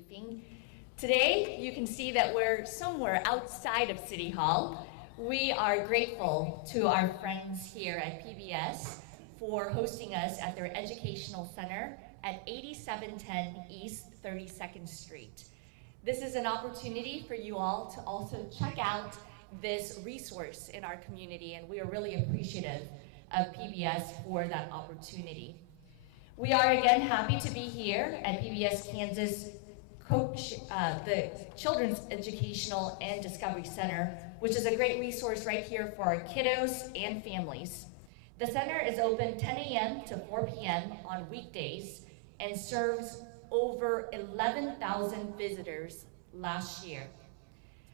briefing. Today, you can see that we're somewhere outside of City Hall. We are grateful to our friends here at PBS for hosting us at their educational center at 8710 East 32nd Street. This is an opportunity for you all to also check out this resource in our community, and we are really appreciative of PBS for that opportunity. We are again happy to be here at PBS Kansas the Children's Educational and Discovery Center, which is a great resource right here for our kiddos and families. The center is open 10 a.m. to 4 p.m. on weekdays and serves over 11,000 visitors last year.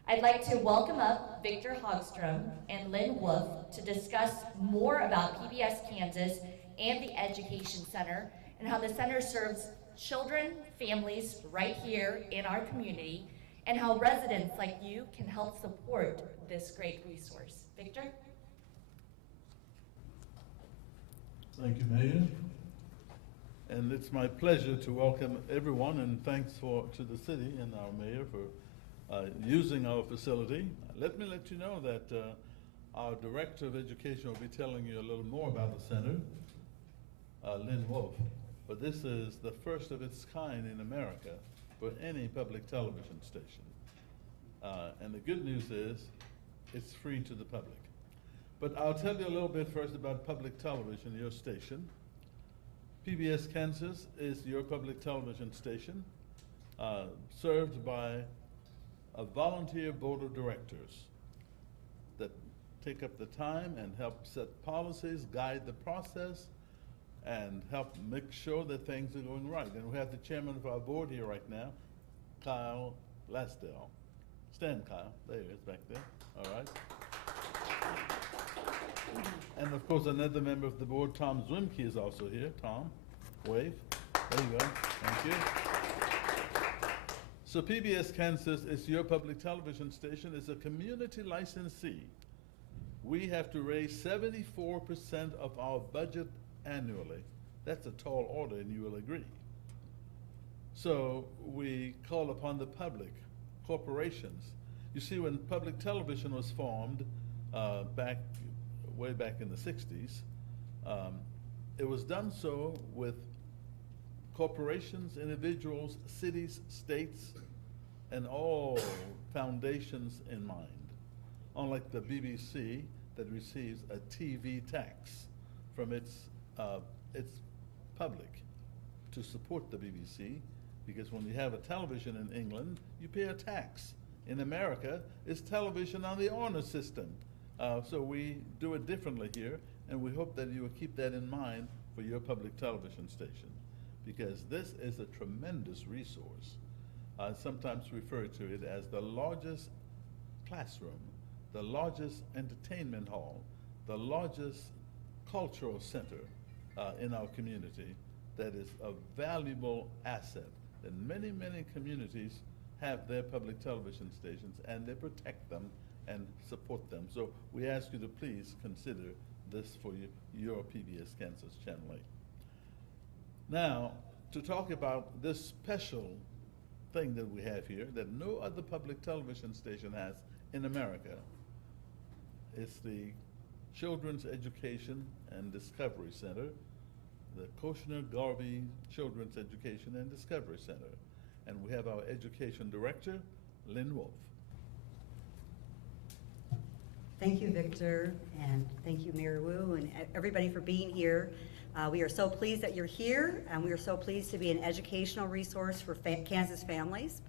I'd like to welcome up Victor Hogstrom and Lynn Wolf to discuss more about PBS Kansas and the Education Center and how the center serves children, families right here in our community, and how residents like you can help support this great resource. Victor? Thank you, Mayor. And it's my pleasure to welcome everyone, and thanks to the city and our mayor for using our facility. Let me let you know that our Director of Education will be telling you a little more about the center, Lynn Wolf. But this is the first of its kind in America for any public television station. And the good news is it's free to the public. But I'll tell you a little bit first about public television, your station. PBS Kansas is your public television station, served by a volunteer board of directors that take up the time and help set policies, guide the process, and help make sure that things are going right. And we have the chairman of our board here right now, Kyle Lasdell. Stand, Kyle. There he is back there. All right. And of course, another member of the board, Tom Zwimke, is also here. Tom, wave. There you go. Thank you. So PBS Kansas is your public television station. It's a community licensee. We have to raise 74% of our budget annually. That's a tall order, and you will agree. So we call upon the public, corporations. You see, when public television was formed way back in the 60s, it was done so with corporations, individuals, cities, states, and all foundations in mind. Unlike the BBC that receives a TV tax from its public to support the BBC, because when you have a television in England, you pay a tax. In America, it's television on the honor system. So we do it differently here, and we hope that you will keep that in mind for your public television station, because this is a tremendous resource. I sometimes refer to it as the largest classroom, the largest entertainment hall, the largest cultural center in our community that is a valuable asset that many, many communities have their public television stations, and they protect them and support them. So we ask you to please consider this for your PBS Kansas Channel 8. Now, to talk about this special thing that we have here that no other public television station has in America, it's the Children's Education and Discovery Center, the Koshner-Garvey Children's Education and Discovery Center. And we have our Education Director, Lynn Wolf. Thank you, Victor, and thank you, Mary Wu, and everybody for being here. We are so pleased that you're here, and we are so pleased to be an educational resource for Kansas families.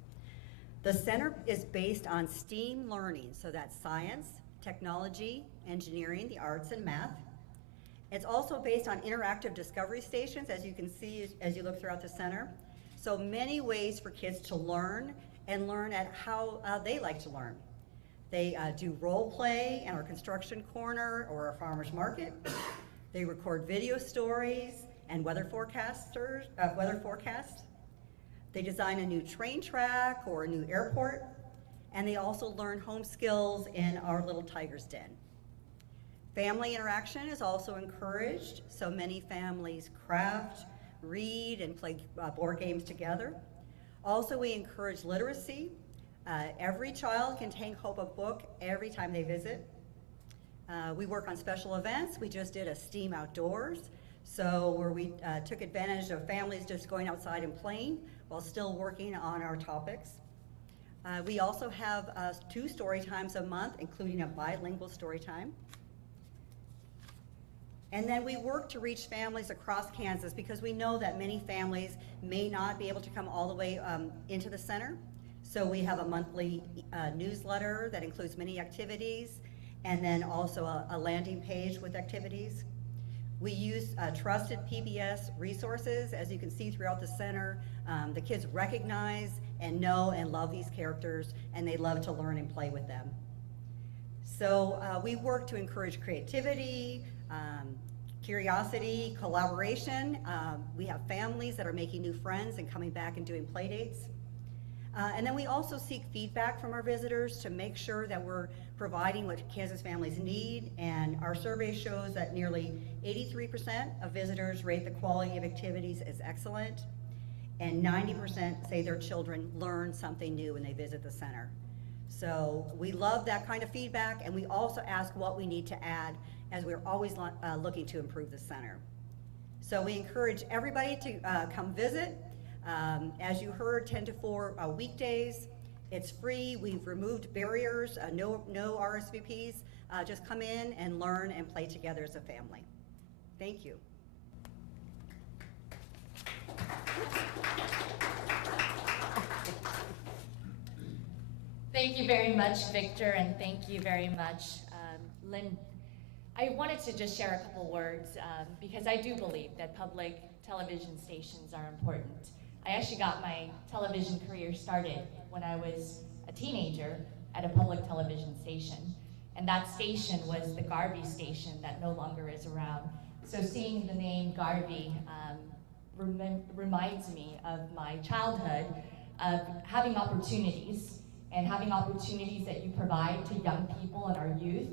The center is based on STEAM learning, so that's science, technology, engineering, the arts, and math. It's also based on interactive discovery stations, as you can see as you look throughout the center. So many ways for kids to learn and learn at how they like to learn. They do role play in our construction corner or our farmer's market. They record video stories and weather forecasts. They design a new train track or a new airport. And they also learn home skills in our little tiger's den. Family interaction is also encouraged, so many families craft, read, and play board games together. Also, we encourage literacy. Every child can take home a book every time they visit. We work on special events. We just did a STEAM Outdoors, so where we took advantage of families just going outside and playing while still working on our topics. We also have 2 story times a month, including a bilingual story time. And then we work to reach families across Kansas because we know that many families may not be able to come all the way into the center. So we have a monthly newsletter that includes many activities, and then also a landing page with activities. We use trusted PBS resources, as you can see throughout the center. The kids recognize and know and love these characters, and they love to learn and play with them. So we work to encourage creativity, curiosity, collaboration. We have families that are making new friends and coming back and doing play dates. And then we also seek feedback from our visitors to make sure that we're providing what Kansas families need, and our survey shows that nearly 83% of visitors rate the quality of activities as excellent, and 90% say their children learn something new when they visit the center. So we love that kind of feedback, and we also ask what we need to add, as we're always looking to improve the center. So we encourage everybody to come visit. As you heard, 10 to 4 weekdays. It's free. We've removed barriers, no RSVPs. Just come in and learn and play together as a family. Thank you. Thank you very much, Victor, and thank you very much, Lynn. I wanted to just share a couple words because I do believe that public television stations are important. I actually got my television career started when I was a teenager at a public television station, and that station was the Garvey station that no longer is around. So seeing the name Garvey reminds me of my childhood, of having opportunities, and having opportunities that you provide to young people and our youth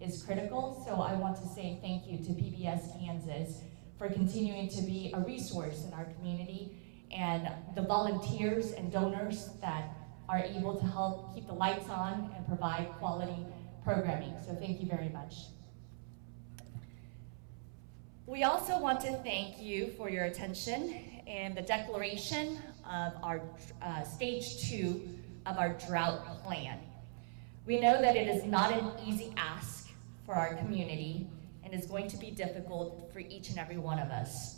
is critical. So I want to say thank you to PBS Kansas for continuing to be a resource in our community, and the volunteers and donors that are able to help keep the lights on and provide quality programming. So thank you very much. We also want to thank you for your attention in the declaration of our stage 2 of our drought plan. We know that it is not an easy ask for our community and is going to be difficult for each and every one of us.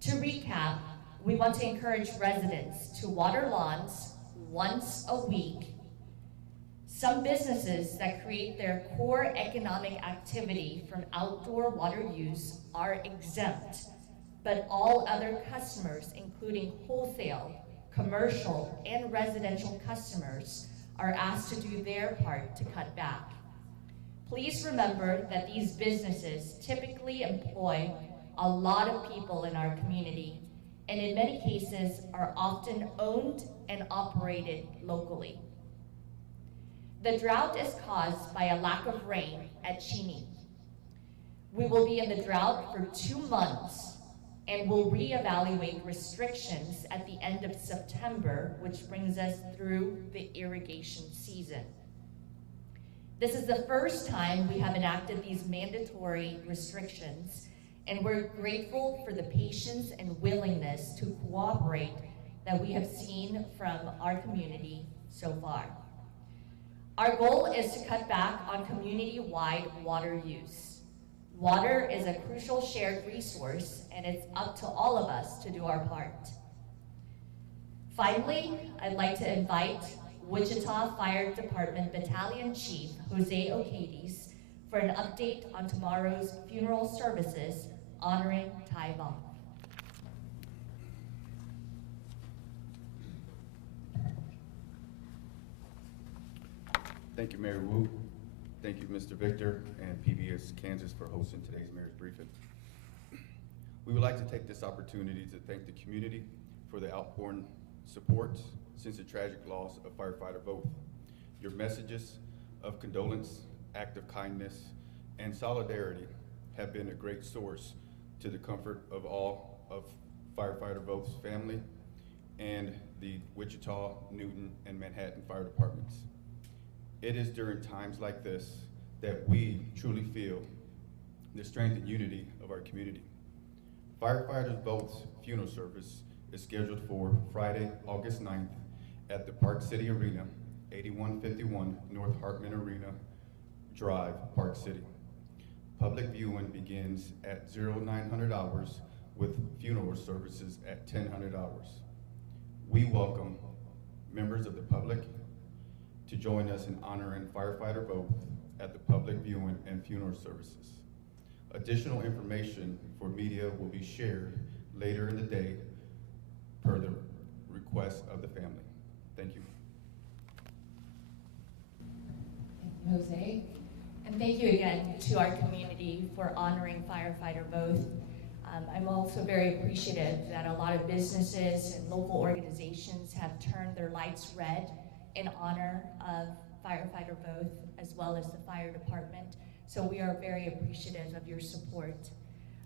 To recap, we want to encourage residents to water lawns once a week. Some businesses that create their core economic activity from outdoor water use are exempt, but all other customers, including wholesale, commercial, and residential customers, are asked to do their part to cut back. Please remember that these businesses typically employ a lot of people in our community, and in many cases are often owned and operated locally. The drought is caused by a lack of rain at Cheney. We will be in the drought for 2 months and will reevaluate restrictions at the end of September, which brings us through the irrigation season. This is the first time we have enacted these mandatory restrictions, and we're grateful for the patience and willingness to cooperate that we have seen from our community so far. Our goal is to cut back on community-wide water use. Water is a crucial shared resource, and it's up to all of us to do our part. Finally, I'd like to invite Wichita Fire Department Battalion Chief Jose Ocades for an update on tomorrow's funeral services honoring Ty Vong. Thank you, Mayor Wu. Thank you, Mr. Victor and PBS Kansas for hosting today's mayor's briefing. We would like to take this opportunity to thank the community for the outpouring support since the tragic loss of firefighter Voth. Your messages of condolence, act of kindness, and solidarity have been a great source to the comfort of all of firefighter Voth's family and the Wichita, Newton, and Manhattan fire departments. It is during times like this that we truly feel the strength and unity of our community. Firefighters Vote's funeral service is scheduled for Friday, August 9th at the Park City Arena, 8151 North Hartman Arena Drive, Park City. Public viewing begins at 0900 hours with funeral services at 1000 hours. We welcome members of the public to join us in honoring firefighter Vote at the public viewing and funeral services. Additional information for media will be shared later in the day per the request of the family. Thank you. Thank you, Jose. And thank you again to our community for honoring firefighter Vote. I'm also very appreciative that a lot of businesses and local organizations have turned their lights red in honor of firefighter Vote, as well as the fire department. So we are very appreciative of your support.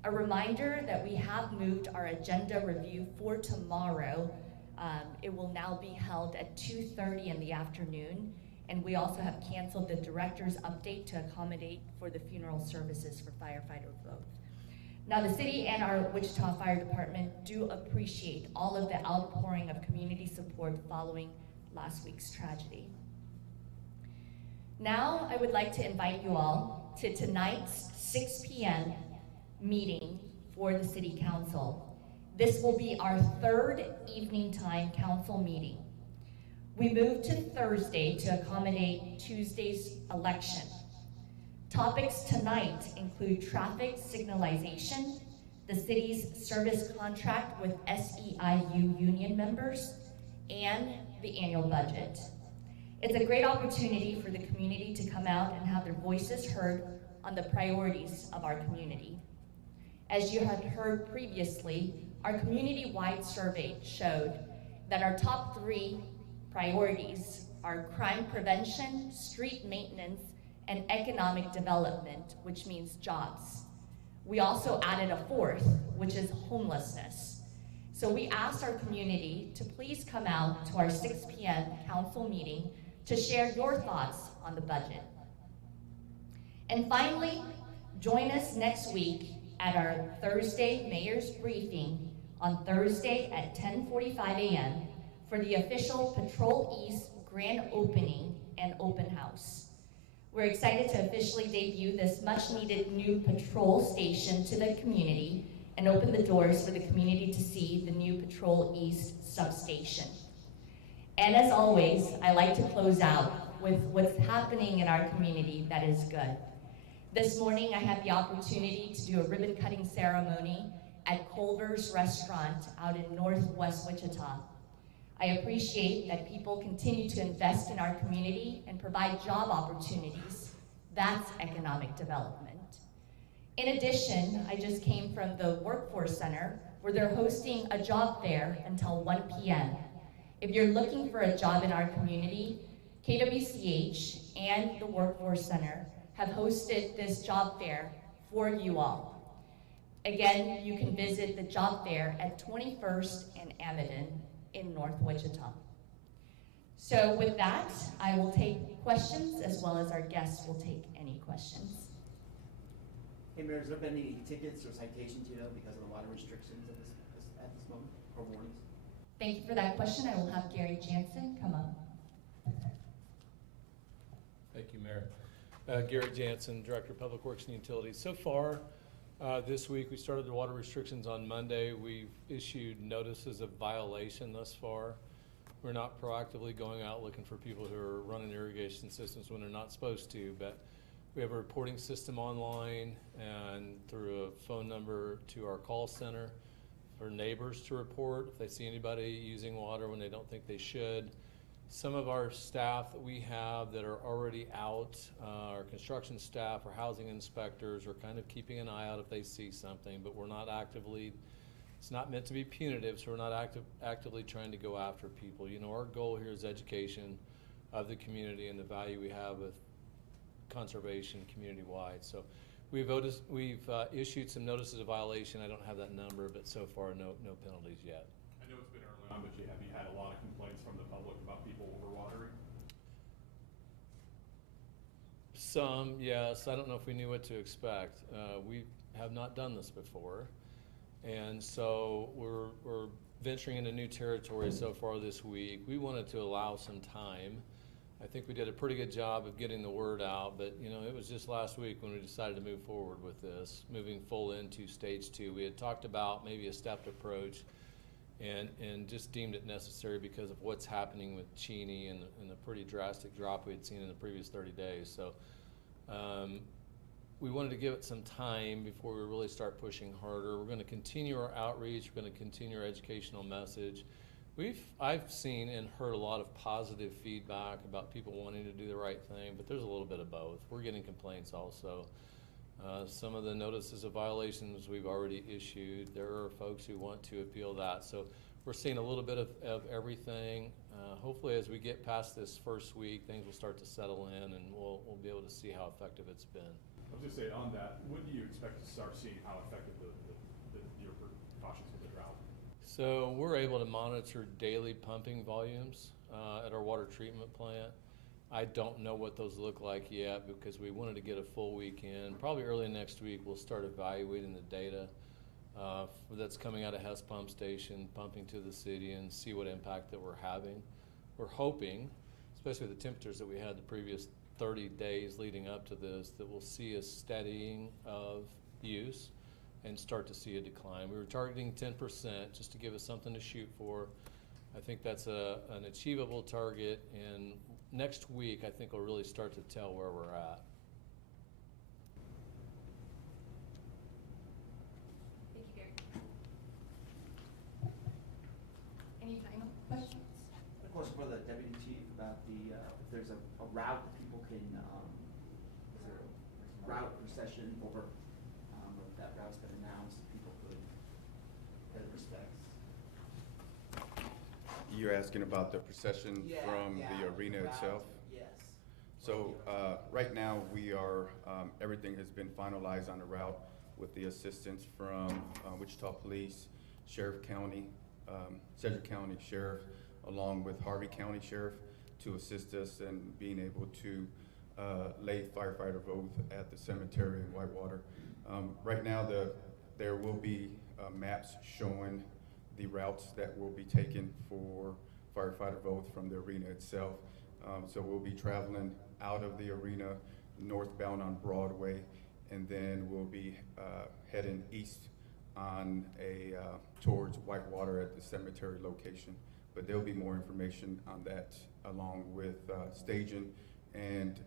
A reminder that we have moved our agenda review for tomorrow. It will now be held at 2:30 in the afternoon. And we also have canceled the director's update to accommodate for the funeral services for firefighter Vote. Now, the city and our Wichita Fire Department do appreciate all of the outpouring of community support following last week's tragedy. Now, I would like to invite you all to tonight's 6 p.m. meeting for the City Council. This will be our third evening time council meeting. We moved to Thursday to accommodate Tuesday's election. Topics tonight include traffic signalization, the city's service contract with SEIU union members, and the annual budget. It's a great opportunity for the community to come out and have their voices heard on the priorities of our community. As you had heard previously, our community-wide survey showed that our top 3 priorities are crime prevention, street maintenance, and economic development, which means jobs. We also added a 4th, which is homelessness. So we asked our community to please come out to our 6 p.m. council meeting to share your thoughts on the budget. And finally, join us next week at our Thursday mayor's briefing on Thursday at 10:45 a.m. for the official Patrol East grand opening and open house. We're excited to officially debut this much needed new patrol station to the community and open the doors for the community to see the new Patrol East substation. And as always, I like to close out with what's happening in our community that is good. This morning, I had the opportunity to do a ribbon cutting ceremony at Culver's Restaurant out in Northwest Wichita. I appreciate that people continue to invest in our community and provide job opportunities. That's economic development. In addition, I just came from the Workforce Center where they're hosting a job fair until 1 p.m. If you're looking for a job in our community, KWCH and the Workforce Center have hosted this job fair for you all. Again, you can visit the job fair at 21st and Amadon in North Wichita. So with that, I will take questions as well as our guests will take any questions. Hey Mayor, has there been any tickets or citations, because of the water restrictions at this moment, or warnings? Thank you for that question. I will have Gary Jansen come up. Thank you, Mayor. Gary Jansen, Director of Public Works and Utilities. So far, this week, we started the water restrictions on Monday. We've issued notices of violation thus far. We're not proactively going out looking for people who are running irrigation systems when they're not supposed to, but we have a reporting system online and through a phone number to our call center for neighbors to report if they see anybody using water when they don't think they should. Some of our staff that we have that are already out, our construction staff, our housing inspectors, are kind of keeping an eye out if they see something, but we're not actively, it's not meant to be punitive, so we're not actively trying to go after people. Our goal here is education of the community and the value we have with conservation community-wide. So we've issued some notices of violation. I don't have that number, but so far no penalties yet. I know it's been early time, but have you had a lot of complaints from the public about people overwatering? Some, yes. I don't know if we knew what to expect. We have not done this before. And so we're venturing into new territory so far this week. We wanted to allow some time. I think we did a pretty good job of getting the word out, but you know, it was just last week when we decided to move forward with this, moving full into stage 2. We had talked about maybe a stepped approach and just deemed it necessary because of what's happening with Cheney and the pretty drastic drop we had seen in the previous 30 days. So we wanted to give it some time before we really start pushing harder. We're going to continue our outreach. We're going to continue our educational message. I've seen and heard a lot of positive feedback about people wanting to do the right thing, but there's a little bit of both. We're getting complaints also. Some of the notices of violations we've already issued. There are folks who want to appeal that. So we're seeing a little bit of everything. Hopefully as we get past this first week, things will start to settle in and we'll be able to see how effective it's been. I was just saying on that, when do you expect to start seeing how effective your precautions with the drought? So we're able to monitor daily pumping volumes at our water treatment plant. I don't know what those look like yet because we wanted to get a full weekend. Probably early next week we'll start evaluating the data that's coming out of Hess Pump Station, pumping to the city, and see what impact that we're having. We're hoping, especially with the temperatures that we had the previous 30 days leading up to this, that we'll see a steadying of use and start to see a decline. We were targeting 10% just to give us something to shoot for. I think that's an achievable target, and next week I think we'll really start to tell where we're at. Thank you, Gary. Any final questions? Of course, for the deputy chief, about the, if there's a route that people can, is there a route procession over, if that route's been announced, people could pay their respects? You're asking about the procession from the arena itself? Yes. So right now we are, everything has been finalized on the route with the assistance from Wichita Police, Sheriff County, Sedgwick County Sheriff, along with Harvey County Sheriff, to assist us in being able to lay firefighter oath at the cemetery in Whitewater. Right now there will be maps showing the routes that will be taken for firefighter oath from the arena itself. So we'll be traveling out of the arena northbound on Broadway, and then we'll be heading east on towards Whitewater at the cemetery location. But there'll be more information on that, along with staging, and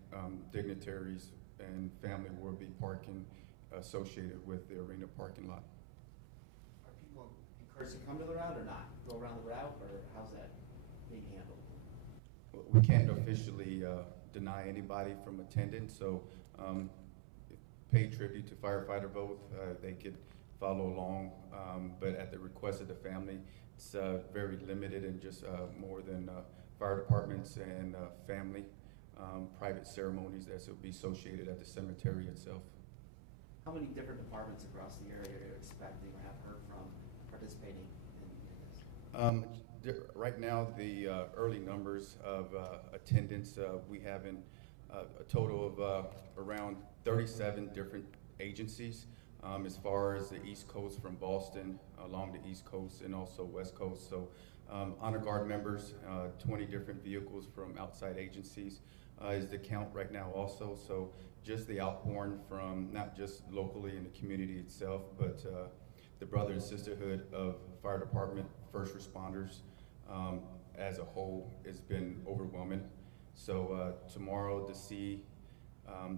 dignitaries and family will be parking associated with the arena parking lot. Are people encouraged to come to the route or not? Go around the route, or how's that being handled? We can't officially deny anybody from attending, so pay tribute to firefighter oath. They could follow along, but at the request of the family, it's very limited and just more than fire departments and family private ceremonies that will be associated at the cemetery itself. How many different departments across the area are you expecting or have heard from participating in this? Right now, the early numbers of attendance, we have a total of around 37 different agencies as far as the East Coast, from Boston along the East Coast and also West Coast. So honor guard members, 20 different vehicles from outside agencies is the count right now also. So just the outpouring from not just locally in the community itself, but the brother and sisterhood of fire department, first responders as a whole has been overwhelming. So tomorrow to see